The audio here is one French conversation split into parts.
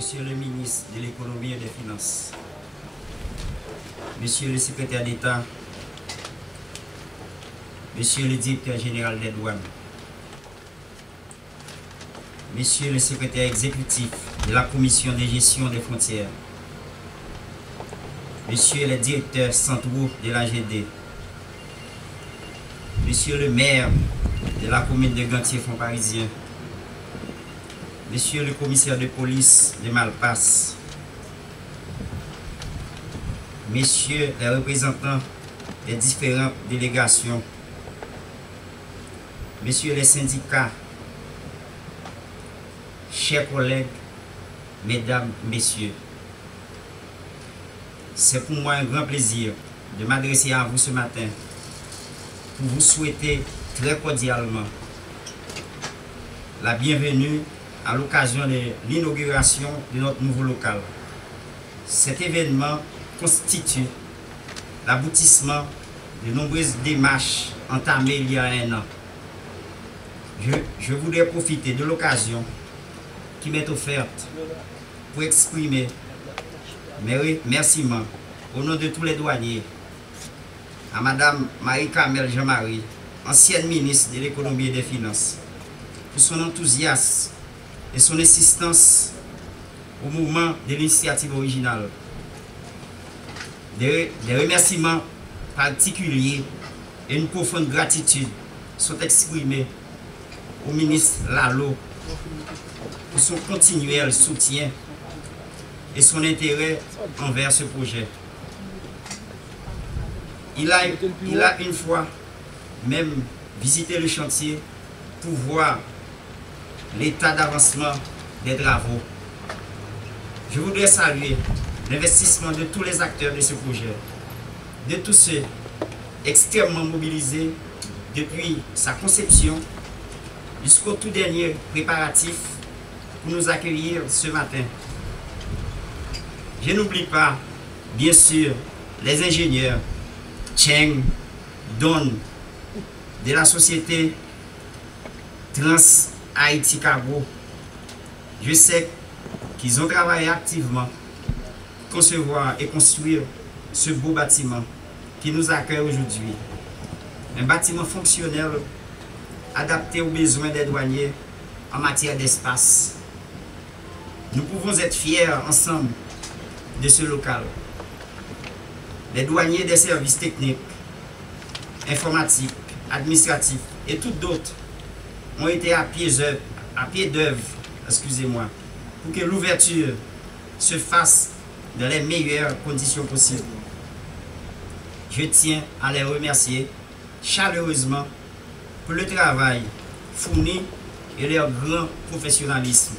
Monsieur le ministre de l'Économie et des Finances, Monsieur le secrétaire d'État, Monsieur le directeur général des douanes, Monsieur le secrétaire exécutif de la Commission de gestion des frontières, Monsieur le directeur centraux de l'AGD, Monsieur le maire de la commune de Gantier-Font-Parisien, Monsieur le commissaire de police de Malpasse, Messieurs les représentants des différentes délégations, Messieurs les syndicats, chers collègues, Mesdames, Messieurs, c'est pour moi un grand plaisir de m'adresser à vous ce matin pour vous souhaiter très cordialement la bienvenue à l'occasion de l'inauguration de notre nouveau local. Cet événement constitue l'aboutissement de nombreuses démarches entamées il y a un an. Je voudrais profiter de l'occasion qui m'est offerte pour exprimer mes remerciements au nom de tous les douaniers à Madame Marie-Carmel Jean-Marie, ancienne ministre de l'Économie et des Finances, pour son enthousiasme et son assistance au moment de l'initiative originale. Des remerciements particuliers et une profonde gratitude sont exprimés au ministre Lalo pour son continuel soutien et son intérêt envers ce projet. Il a une fois même visité le chantier pour voir l'état d'avancement des travaux. Je voudrais saluer l'investissement de tous les acteurs de ce projet, de tous ceux extrêmement mobilisés depuis sa conception jusqu'au tout dernier préparatif pour nous accueillir ce matin. Je n'oublie pas, bien sûr, les ingénieurs Cheng, Don, de la société Trans Haïti Cargo. Je sais qu'ils ont travaillé activement pour concevoir et construire ce beau bâtiment qui nous accueille aujourd'hui. Un bâtiment fonctionnel adapté aux besoins des douaniers en matière d'espace. Nous pouvons être fiers ensemble de ce local. Les douaniers des services techniques, informatiques, administratifs et toutes d'autres ont été à pied d'œuvre, excusez-moi, pour que l'ouverture se fasse dans les meilleures conditions possibles. Je tiens à les remercier chaleureusement pour le travail fourni et leur grand professionnalisme.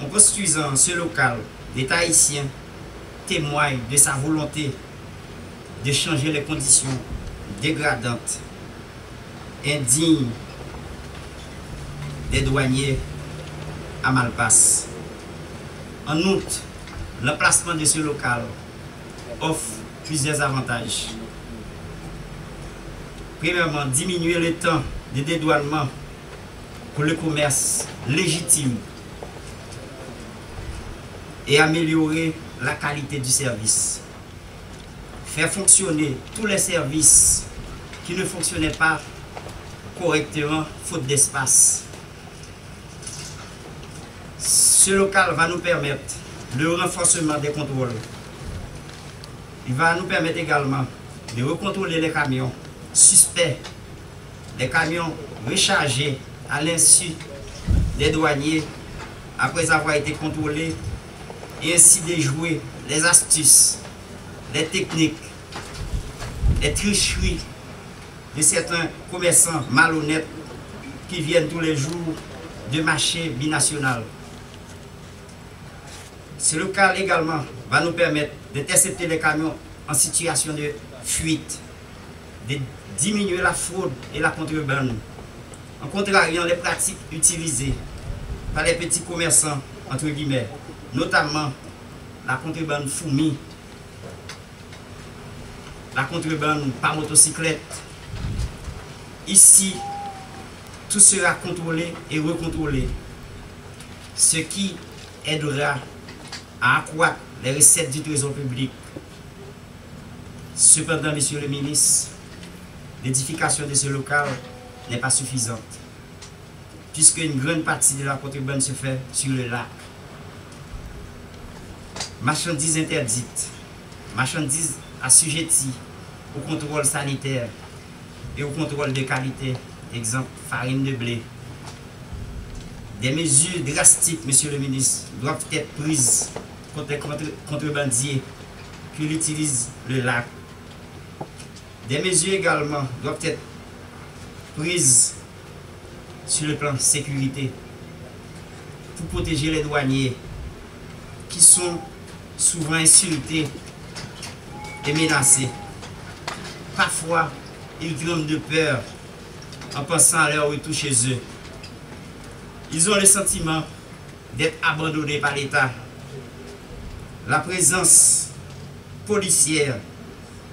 En construisant ce local, l'État haïtien témoigne de sa volonté de changer les conditions dégradantes, indignes des douaniers à Malpasse. En outre, l'emplacement de ce local offre plusieurs avantages. Premièrement, diminuer le temps de dédouanement pour le commerce légitime et améliorer la qualité du service. Faire fonctionner tous les services qui ne fonctionnaient pas correctement faute d'espace. Ce local va nous permettre le renforcement des contrôles. Il va nous permettre également de recontrôler les camions suspects, les camions rechargés à l'insu des douaniers après avoir été contrôlés, et ainsi déjouer les astuces, les techniques, les tricheries de certains commerçants malhonnêtes qui viennent tous les jours de marché binational. Ce local également va nous permettre d'intercepter les camions en situation de fuite, de diminuer la fraude et la contrebande, en contrariant les pratiques utilisées par les petits commerçants, entre guillemets, notamment la contrebande fourmi, la contrebande par motocyclette. Ici, tout sera contrôlé et recontrôlé, ce qui aidera à accroître les recettes du trésor public. Cependant, Monsieur le ministre, l'édification de ce local n'est pas suffisante, puisque une grande partie de la contrebande se fait sur le lac. Marchandises interdites, marchandises assujetties au contrôle sanitaire et au contrôle de qualité, exemple farine de blé. Des mesures drastiques, Monsieur le ministre, doivent être prises contre les contrebandiers qui utilisent le lac. Des mesures également doivent être prises sur le plan sécurité pour protéger les douaniers qui sont souvent insultés et menacés. Parfois, ils grondent de peur en pensant à leur retour chez eux. Ils ont le sentiment d'être abandonnés par l'État. La présence policière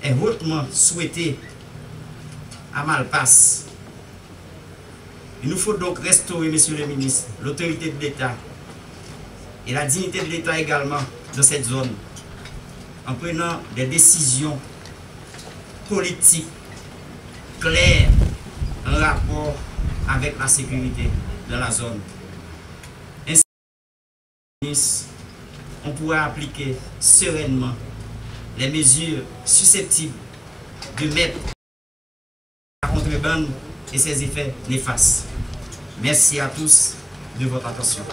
est hautement souhaitée à Malpas. Il nous faut donc restaurer, Monsieur le ministre, l'autorité de l'État et la dignité de l'État également dans cette zone, en prenant des décisions politiques claires en rapport avec la sécurité dans la zone. Ainsi, on pourra appliquer sereinement les mesures susceptibles de mettre la contrebande et ses effets néfastes. Merci à tous de votre attention.